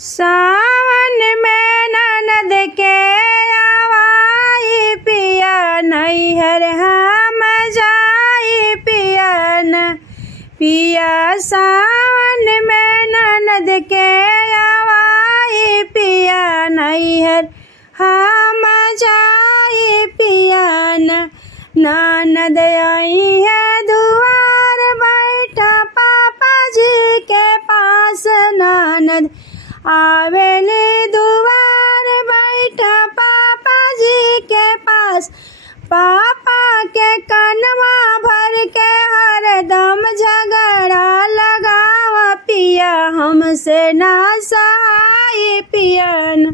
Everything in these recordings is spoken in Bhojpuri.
सावन में ननद के आवाई पिया नैहर हम जाई पिया न पिया। सावन में ननद के आवाई पिया नैहर हम जाई पिया न। ननद आई है दुआर बैठा पापा जी के पास। ननद आवेली दुआर बैठा पापा जी के पास। पापा के कनवा भर के हरदम झगड़ा लगावा पिया हमसे ना सहाय पियन।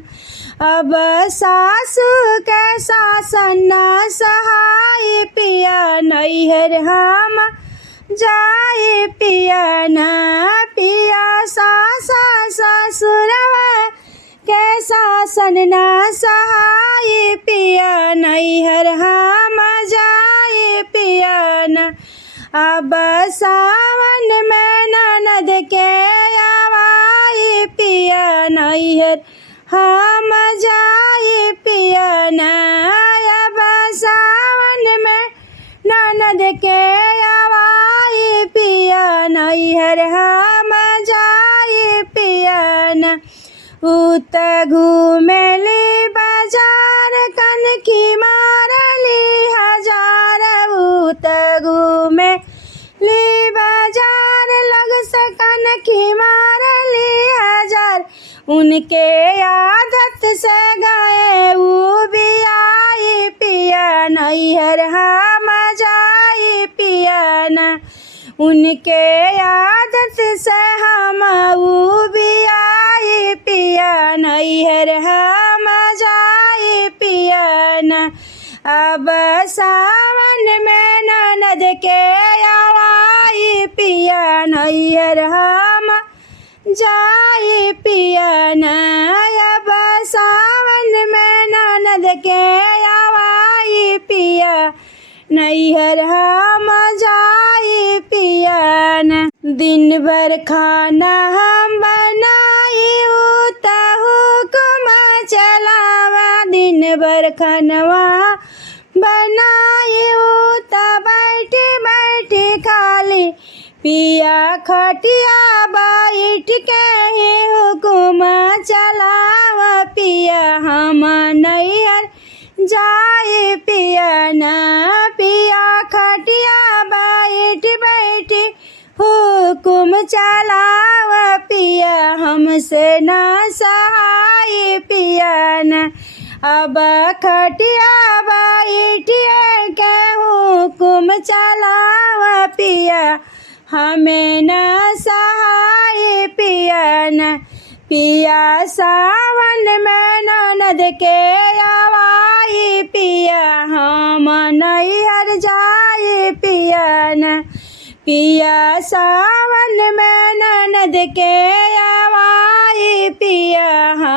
अब सासू के शासन ना सहाय पिया नैहर हम जाए पिया न पिया। सासा ससुरवा के शासन न सहाय पिया नैहर हम जाए पिया न। अब सावन में ननद के आवाई पिया नैहर हम जाए पिया न। अब सावन में ननद के आवाई पिया नैहर हम जाए पिया न। उत घूमेली बाजार कनखी मारली हजार। उत घूमेली बाजार लग सकन की मारली हजार। उनके आदत से गए वो भी आई पिया नैहर हम जाई पिया न। उनके आदत से हम वो भी आई पिया नैहर हम जाई पिया न। अब सावन में ननद के आवाई पिया नैहर हम जाई पिया न। अब सावन में ननद के आवाई पिया नैहर हम जाई पिया न। दिन भर खाना हम बनाई त हुक्म चलावा। दिन भर खानवा बनाई त बैठी बैठी खाली पिया खटिया बैठ के ही हुक्म चलावा पिया हम नैहर जाए पिया न। पिया खटिया बैठ बैठी हुक्म चलावा पिया हमसे ना सहाय पिया न। अब खटिया बैठ के हुक्म चलावा पिया हमें न सहाय पिया न। पिया सावन में ननद के आवाई पिया हम नैहर जाए पिया न। पिया सावन में ननद के आवाई पिया हम